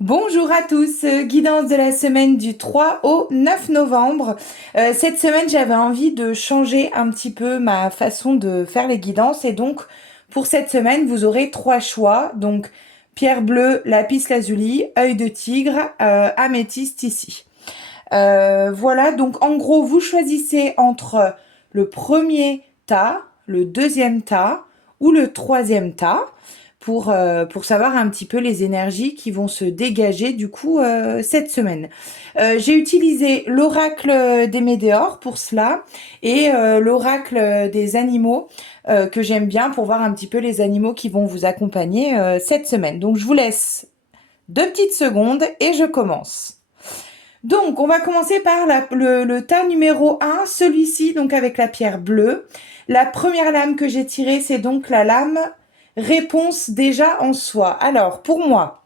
Bonjour à tous, guidance de la semaine du 3 au 9 novembre. Cette semaine, j'avais envie de changer un petit peu ma façon de faire les guidances et donc pour cette semaine, vous aurez trois choix. Donc pierre bleue, lapis lazuli, œil de tigre, améthyste ici. Voilà, donc en gros, vous choisissez entre le premier tas, le deuxième tas ou le troisième tas pour savoir un petit peu les énergies qui vont se dégager du coup cette semaine. J'ai utilisé l'oracle des météores pour cela et l'oracle des animaux que j'aime bien pour voir un petit peu les animaux qui vont vous accompagner cette semaine. Donc je vous laisse 2 petites secondes et je commence. Donc, on va commencer par le tas numéro 1, celui-ci, donc avec la pierre bleue. La première lame que j'ai tirée, c'est donc la lame réponse déjà en soi. Alors, pour moi,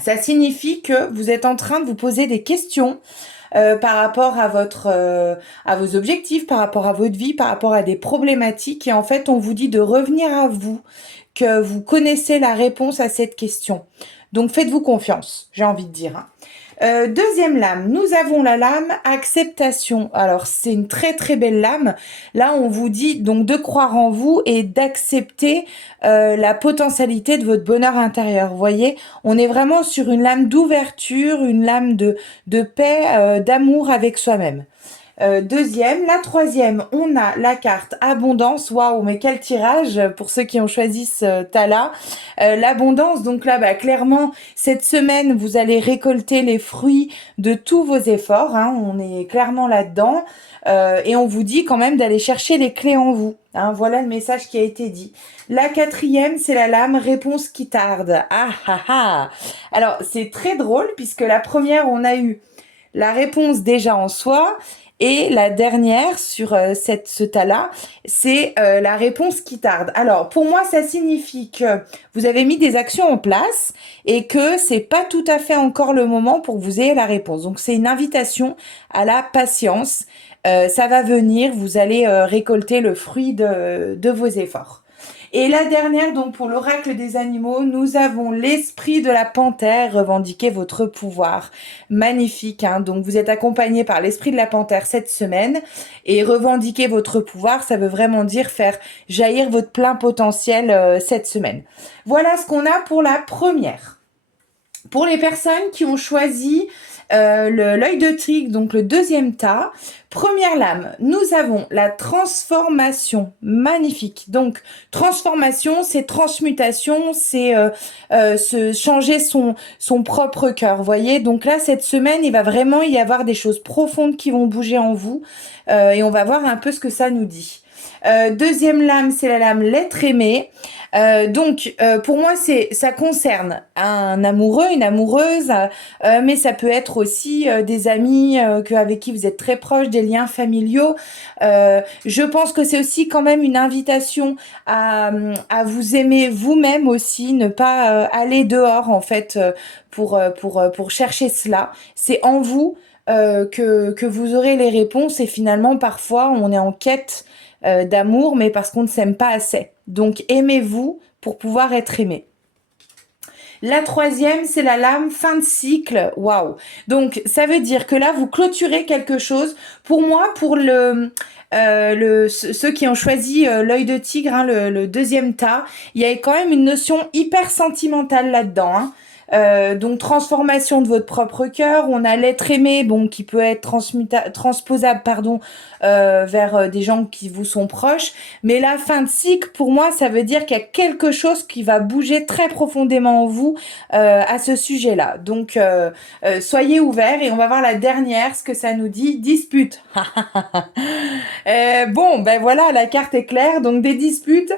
ça signifie que vous êtes en train de vous poser des questions par rapport à vos objectifs, par rapport à votre vie, par rapport à des problématiques. Et en fait, on vous dit de revenir à vous, que vous connaissez la réponse à cette question. Donc, faites-vous confiance, j'ai envie de dire. Deuxième lame, nous avons la lame acceptation. Alors c'est une très très belle lame. Là on vous dit donc de croire en vous et d'accepter la potentialité de votre bonheur intérieur. Vous voyez, on est vraiment sur une lame d'ouverture, une lame de paix, d'amour avec soi-même. Deuxième, la troisième, on a la carte abondance. Waouh, mais quel tirage pour ceux qui ont choisi ce tas-là. L'abondance, donc là, clairement, cette semaine, vous allez récolter les fruits de tous vos efforts. Hein, on est clairement là-dedans. Et on vous dit quand même d'aller chercher les clés en vous. Hein, voilà le message qui a été dit. La quatrième, c'est la lame réponse qui tarde. Ah ah ah. Alors, c'est très drôle puisque la première, on a eu la réponse déjà en soi. Et la dernière sur ce tas-là, c'est la réponse qui tarde. Alors, pour moi, ça signifie que vous avez mis des actions en place et que c'est pas tout à fait encore le moment pour que vous ayez la réponse. Donc, c'est une invitation à la patience. Ça va venir, vous allez récolter le fruit de vos efforts. Et la dernière, donc pour l'oracle des animaux, nous avons l'esprit de la panthère, revendiquez votre pouvoir. Magnifique, hein. Donc vous êtes accompagné par l'esprit de la panthère cette semaine et revendiquer votre pouvoir, ça veut vraiment dire faire jaillir votre plein potentiel cette semaine. Voilà ce qu'on a pour la première. Pour les personnes qui ont choisi l'œil de tigre, donc le deuxième tas, première lame, nous avons la transformation, magnifique. Donc transformation, c'est transmutation, c'est se changer son propre cœur, vous voyez. Donc là, cette semaine, il va vraiment y avoir des choses profondes qui vont bouger en vous et on va voir un peu ce que ça nous dit. Deuxième lame, c'est la lame l'être aimé. Donc pour moi ça concerne un amoureux, une amoureuse, mais ça peut être aussi des amis avec qui vous êtes très proches, des liens familiaux. Je pense que c'est aussi quand même une invitation à vous aimer vous-même aussi, ne pas aller dehors en fait pour chercher cela. C'est en vous que vous aurez les réponses et finalement parfois on est en quête d'amour, mais parce qu'on ne s'aime pas assez. Donc aimez-vous pour pouvoir être aimé. La troisième, c'est la lame fin de cycle. Waouh. Donc ça veut dire que là, vous clôturez quelque chose. Pour moi, pour ceux qui ont choisi l'œil de tigre, hein, le deuxième tas, il y a quand même une notion hyper sentimentale là-dedans. Hein. Donc transformation de votre propre cœur, on a l'être aimé, bon, qui peut être transposable, pardon, vers des gens qui vous sont proches. Mais la fin de cycle, pour moi, ça veut dire qu'il y a quelque chose qui va bouger très profondément en vous à ce sujet-là. Donc soyez ouverts et on va voir la dernière, ce que ça nous dit. Dispute. Bon, ben voilà, la carte est claire. Donc des disputes.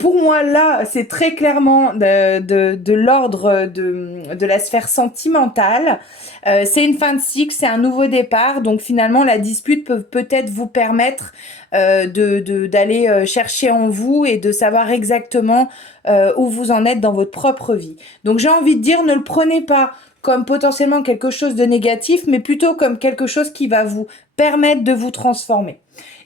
Pour moi, là, c'est très clairement de l'ordre de la sphère sentimentale. C'est une fin de cycle, c'est un nouveau départ. Donc finalement, la dispute peut peut-être vous permettre d'aller chercher en vous et de savoir exactement où vous en êtes dans votre propre vie. Donc j'ai envie de dire, ne le prenez pas comme potentiellement quelque chose de négatif, mais plutôt comme quelque chose qui va vous permettre de vous transformer.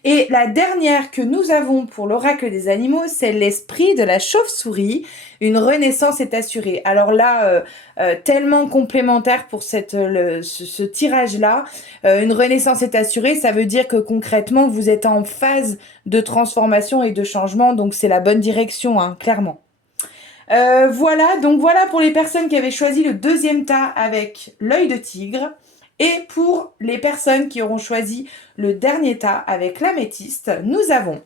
Et la dernière que nous avons pour l'oracle des animaux, c'est l'esprit de la chauve-souris. Une renaissance est assurée. Alors là, tellement complémentaire pour ce tirage-là. Une renaissance est assurée, ça veut dire que concrètement, vous êtes en phase de transformation et de changement, donc c'est la bonne direction, hein, clairement. Voilà, donc voilà pour les personnes qui avaient choisi le deuxième tas avec l'œil de tigre. Et pour les personnes qui auront choisi le dernier tas avec l'améthyste, nous avons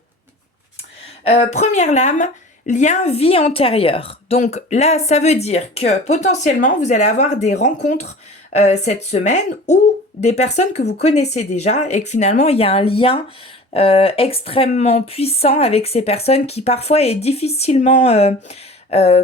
première lame, lien vie antérieure. Donc là, ça veut dire que potentiellement, vous allez avoir des rencontres cette semaine ou des personnes que vous connaissez déjà et que finalement, il y a un lien extrêmement puissant avec ces personnes qui parfois est difficilement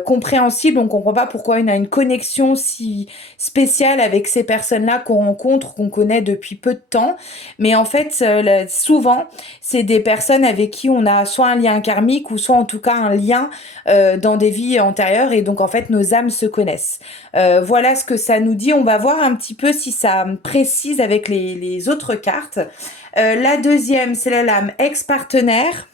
compréhensible. On comprend pas pourquoi on a une connexion si spéciale avec ces personnes-là qu'on rencontre, qu'on connaît depuis peu de temps. Mais en fait, souvent, c'est des personnes avec qui on a soit un lien karmique ou soit en tout cas un lien dans des vies antérieures. Et donc, en fait, nos âmes se connaissent. Voilà ce que ça nous dit. On va voir un petit peu si ça précise avec les autres cartes. La deuxième, c'est la lame ex-partenaire.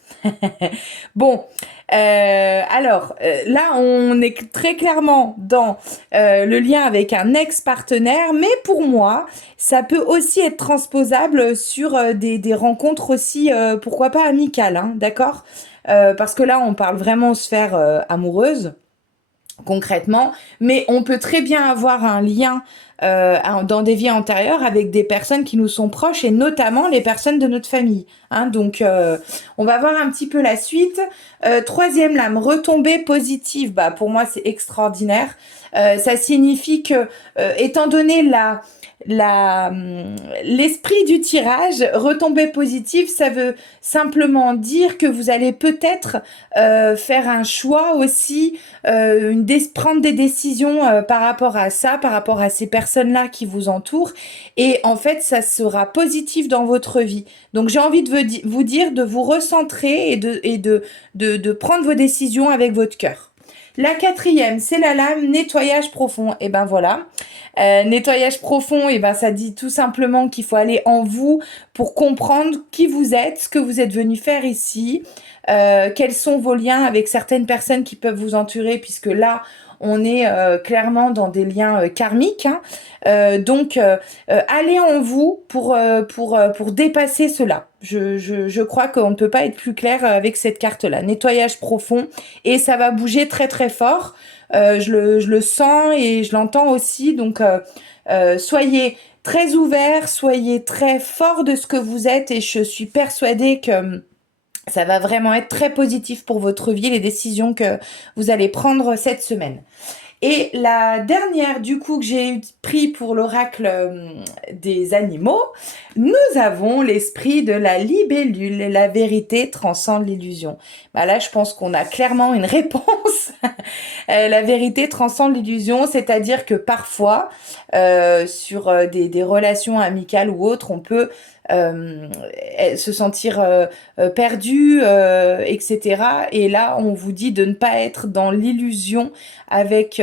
Bon, alors là, on est très clairement dans le lien avec un ex-partenaire, mais pour moi, ça peut aussi être transposable sur des rencontres aussi, pourquoi pas amicales, hein, d'accord? Parce que là, on parle vraiment sphère amoureuse concrètement, mais on peut très bien avoir un lien dans des vies antérieures avec des personnes qui nous sont proches et notamment les personnes de notre famille. Hein, donc, on va voir un petit peu la suite. Troisième lame, retombée positive. Bah, pour moi, c'est extraordinaire. Ça signifie que, étant donné l'esprit du tirage, retombée positive, ça veut simplement dire que vous allez peut-être faire un choix aussi, prendre des décisions par rapport à ça, par rapport à ces personnes-là qui vous entourent. Et en fait, ça sera positif dans votre vie. Donc, j'ai envie de vous dire de vous recentrer et de prendre vos décisions avec votre cœur. La quatrième, c'est la lame nettoyage profond. Et ben voilà, nettoyage profond, et ben ça dit tout simplement qu'il faut aller en vous pour comprendre qui vous êtes, ce que vous êtes venu faire ici, quels sont vos liens avec certaines personnes qui peuvent vous entourer, puisque là, on est clairement dans des liens karmiques. Hein. Donc, allez en vous pour dépasser cela. Je crois qu'on ne peut pas être plus clair avec cette carte-là. Nettoyage profond et ça va bouger très très fort. Je le sens et je l'entends aussi. Donc, soyez très ouverts, soyez très forts de ce que vous êtes et je suis persuadée que ça va vraiment être très positif pour votre vie, les décisions que vous allez prendre cette semaine. Et la dernière, du coup, que j'ai pris pour l'oracle des animaux, nous avons l'esprit de la libellule. La vérité transcende l'illusion. Bah là, je pense qu'on a clairement une réponse. La vérité transcende l'illusion, c'est-à-dire que parfois, sur des relations amicales ou autres, on peut se sentir perdu, etc. Et là, on vous dit de ne pas être dans l'illusion avec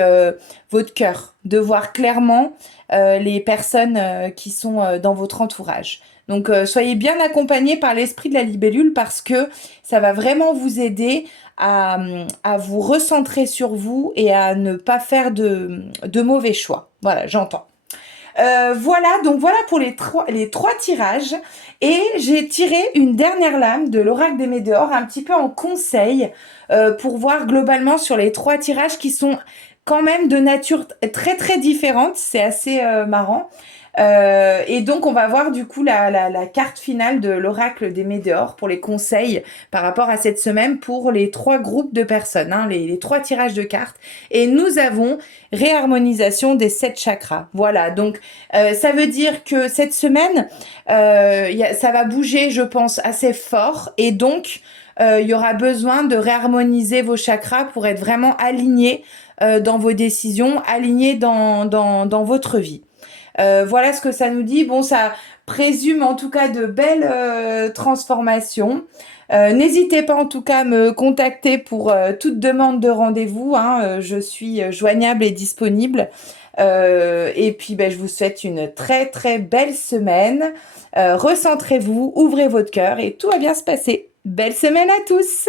votre cœur, de voir clairement les personnes qui sont dans votre entourage. Donc, soyez bien accompagnés par l'esprit de la libellule parce que ça va vraiment vous aider à vous recentrer sur vous et à ne pas faire de mauvais choix. Voilà, j'entends. Voilà, donc voilà pour les trois tirages. Et j'ai tiré une dernière lame de l'oracle des Médéores, un petit peu en conseil, pour voir globalement sur les trois tirages qui sont quand même de nature très très différente. C'est assez marrant. Et donc, on va voir du coup la carte finale de l'oracle des Médéores pour les conseils par rapport à cette semaine pour les trois groupes de personnes, hein, les trois tirages de cartes. Et nous avons réharmonisation des 7 chakras. Voilà, donc ça veut dire que cette semaine, ça va bouger, je pense, assez fort. Et donc, il y aura besoin de réharmoniser vos chakras pour être vraiment alignés dans vos décisions, alignés dans votre vie. Voilà ce que ça nous dit. Bon, ça présume en tout cas de belles transformations. N'hésitez pas en tout cas à me contacter pour toute demande de rendez-vous, hein, je suis joignable et disponible. Et puis ben, je vous souhaite une très très belle semaine. Recentrez-vous, ouvrez votre cœur et tout va bien se passer. Belle semaine à tous!